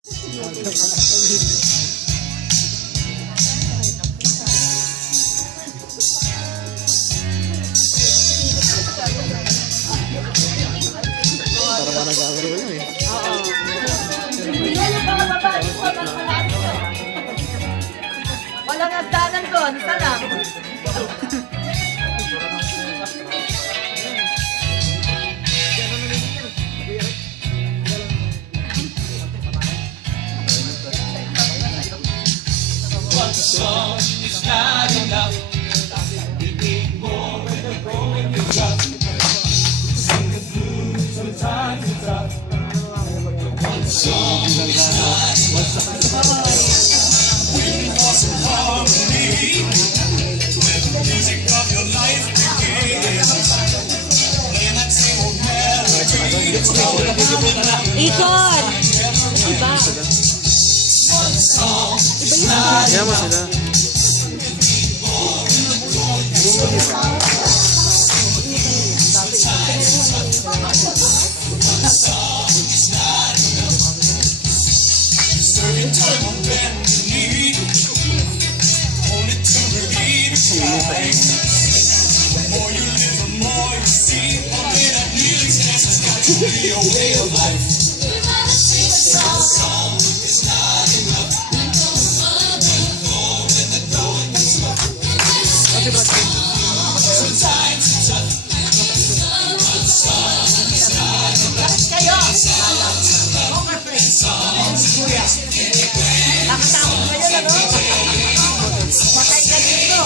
Para ka nag-agro yun eh. Walang agdanan doon, isa lang. One song is not enough. We need more when the going is rough. Sing the blues when times are tough. One song is not enough. Waiting for some harmony. When the music of your life begins. Playing that same old melody. It's going Ikon! Iba. one song is not Kaya mo sila. serving time on bended knee, only to relieve its pain. The more you live, the more you see. One day that kneeling stands has got to be a way of life. Song is not enough. Sometimes it's tough. One song is not enough. Kayo! Nakatakot kayo na, no? Patay ka dito.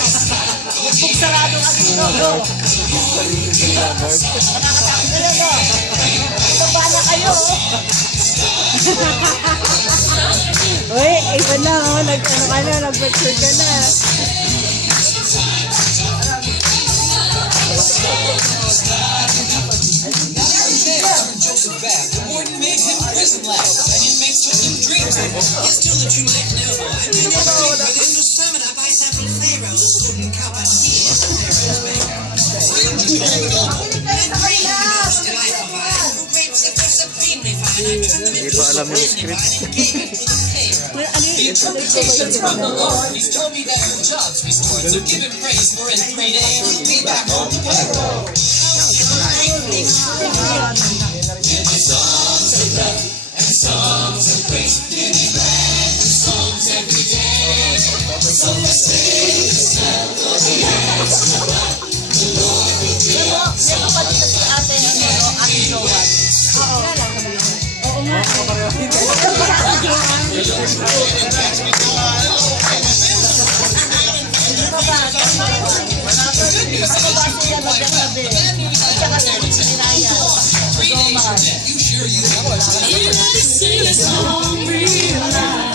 Bukbuk sarado ka dito, no? Nakakatakot kayo, no? Baba na kayo, Uy, iba na oh. Nag-ano ka na, nag-mature ka na. Joseph back. The warden made him prison last. And inmates told him dreams. Yes, till that you might know. I did not think within the summer by several pharaohs. A golden cup and he is the pharaoh's make. I'm just going noble. And green knows that I provide. For grapes that were supremely fine. I turned them into supremely fine and gave it to the king. The interpretation from the Lord. He's told me that your job's restored. So give him praise for in 3 days you'll be back on the payroll. Songs of love and songs of praise. Getting back to songs every day. So we sing the sound of the earth. The Lord will be our song. Kapatid si ate, ano, ate Joan. Oo nga. Di ba ba? Ano ba siya magkakabi? At saka si Ryan. Gomar. You sure you want to sing a song real loud?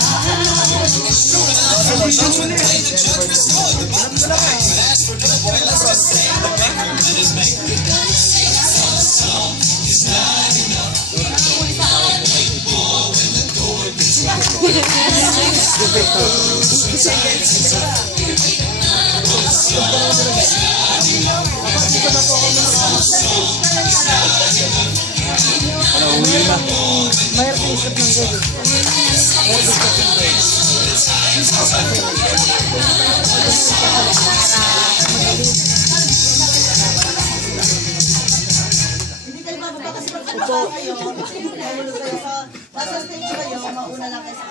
Play the judge restored the buttons back. But as for the boy, let's just say the baker did his make. One song is not enough. Wait more when the going gets rough. Sometimes it's tough. One song is not enough. One song is not enough. Mayroon yung isip ng gabi. Hindi kayo mababa kasi pag kayo. Nahulog kayo sa stage kayo, mauna lang kayo sa